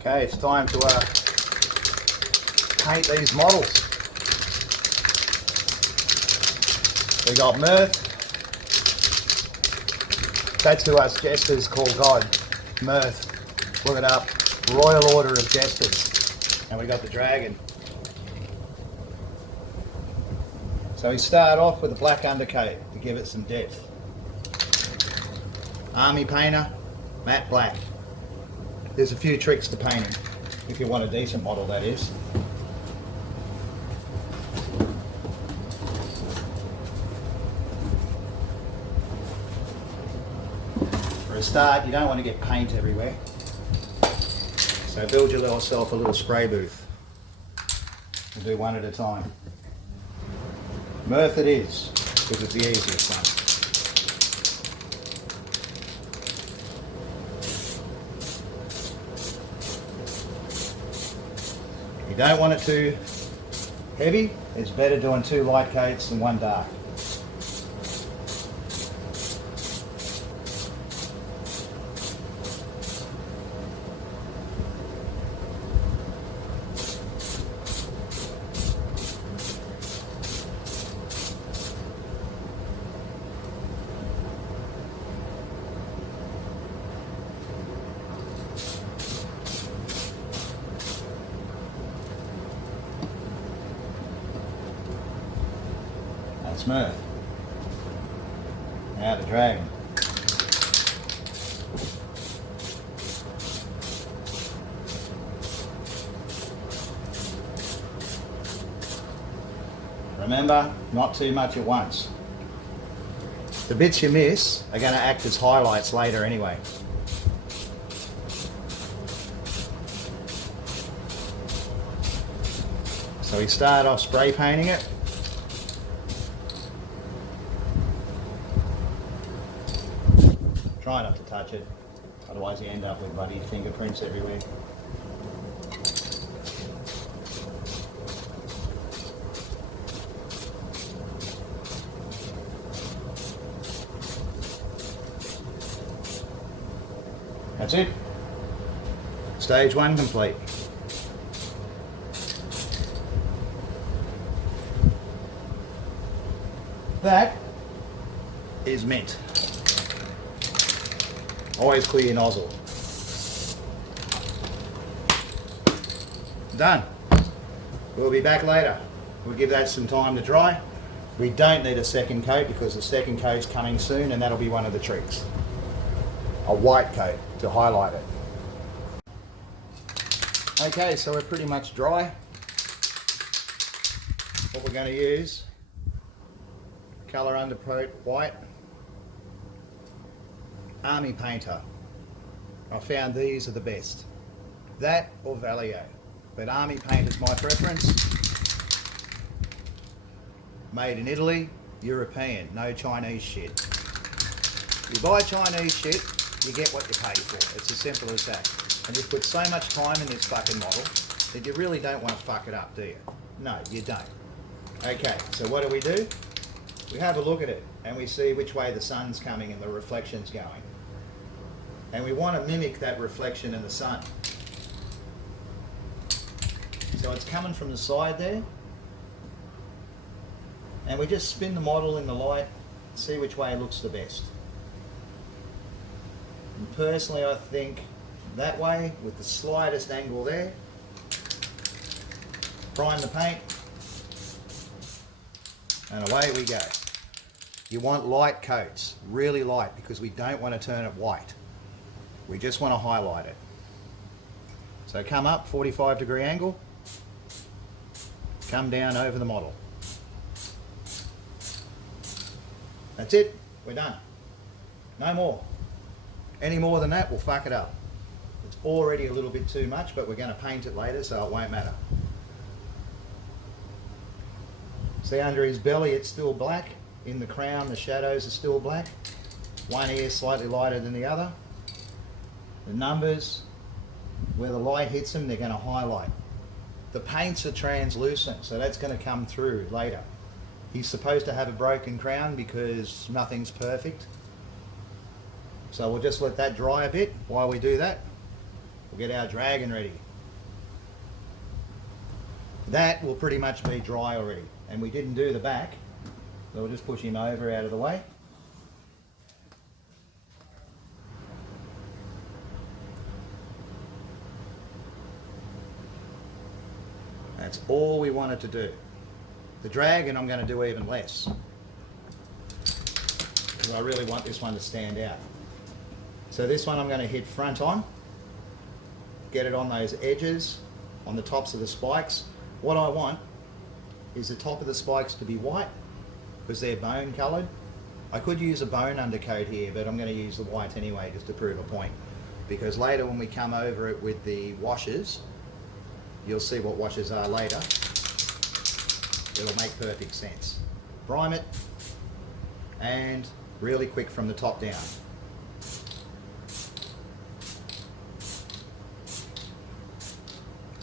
Okay, it's time to paint these models. We got MIRTH. That's who us jesters call God. MIRTH. Look it up. Royal Order of Jesters. And we got the dragon. So we start off with a black undercoat to give it some depth. Army painter, matte black. There's a few tricks to painting, if you want a decent model, that is. For a start, you don't want to get paint everywhere. So build yourself a little spray booth. We'll do one at a time. MIRTH it is, because it's the easiest one. You don't want it too heavy. It's better doing 2 light coats than 1 dark. That's MIRTH. Now the dragon. Remember, not too much at once. The bits you miss are going to act as highlights later anyway. So we start off spray painting it. Try not to touch it, otherwise you end up with bloody fingerprints everywhere. That's it. Stage 1 complete. That is mint. Always clear your nozzle. Done. We'll be back later. We'll give that some time to dry. We don't need a second coat because the second coat's coming soon, and that'll be one of the tricks. A white coat to highlight it. Okay, so we're pretty much dry. What we're going to use, colour undercoat white. Army painter. I found these are the best. That or Vallejo. But army paint is my preference. Made in Italy, European, no Chinese shit. You buy Chinese shit, you get what you pay for. It's as simple as that. And you put so much time in this fucking model that you really don't want to fuck it up, do you? No, you don't. Okay, so what do? We have a look at it and we see which way the sun's coming and the reflection's going. And we want to mimic that reflection in the sun. So it's coming from the side there. And we just spin the model in the light, see which way it looks the best. And personally I think that way, with the slightest angle there. Prime the paint. And away we go. You want light coats, really light, because we don't want to turn it white. We just want to highlight it. So come up, 45-degree angle. Come down over the model. That's it, we're done. No more. Any more than that, we'll fuck it up. It's already a little bit too much, but we're going to paint it later, so it won't matter. See, under his belly it's still black. In the crown the shadows are still black. One ear slightly lighter than the other. The numbers, where the light hits them, they're going to highlight. The paints are translucent, so that's going to come through later. He's supposed to have a broken crown because nothing's perfect. So we'll just let that dry a bit while we do that. We'll get our dragon ready. That will pretty much be dry already. And we didn't do the back, so we'll just push him over out of the way. That's all we wanted to do. The dragon I'm going to do even less, because I really want this one to stand out. So this one I'm going to hit front on, get it on those edges, on the tops of the spikes. What I want is the top of the spikes to be white, because they're bone coloured. I could use a bone undercoat here, but I'm going to use the white anyway, just to prove a point. Because later when we come over it with the washers, you'll see what washers are later. It'll make perfect sense. Prime it, and really quick from the top down.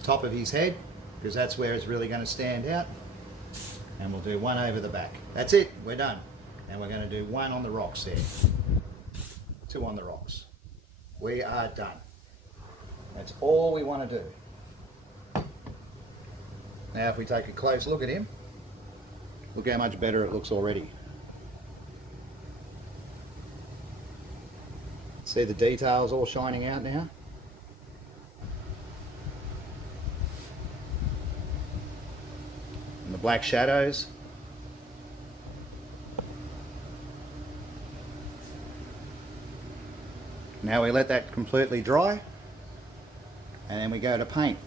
Top of his head, because that's where it's really going to stand out. And we'll do one over the back. That's it, we're done. And we're going to do one on the rocks there. Two on the rocks. We are done. That's all we want to do. Now if we take a close look at him, look how much better it looks already. See the details all shining out now? And the black shadows. Now we let that completely dry, and then we go to paint.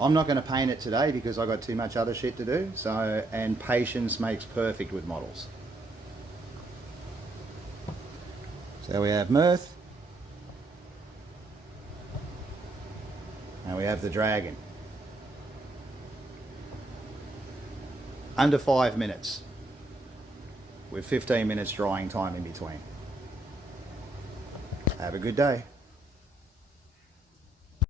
I'm not going to paint it today because I've got too much other shit to do, and patience makes perfect with models. So we have MIRTH, and we have the dragon. Under 5 minutes, with 15 minutes drying time in between. Have a good day.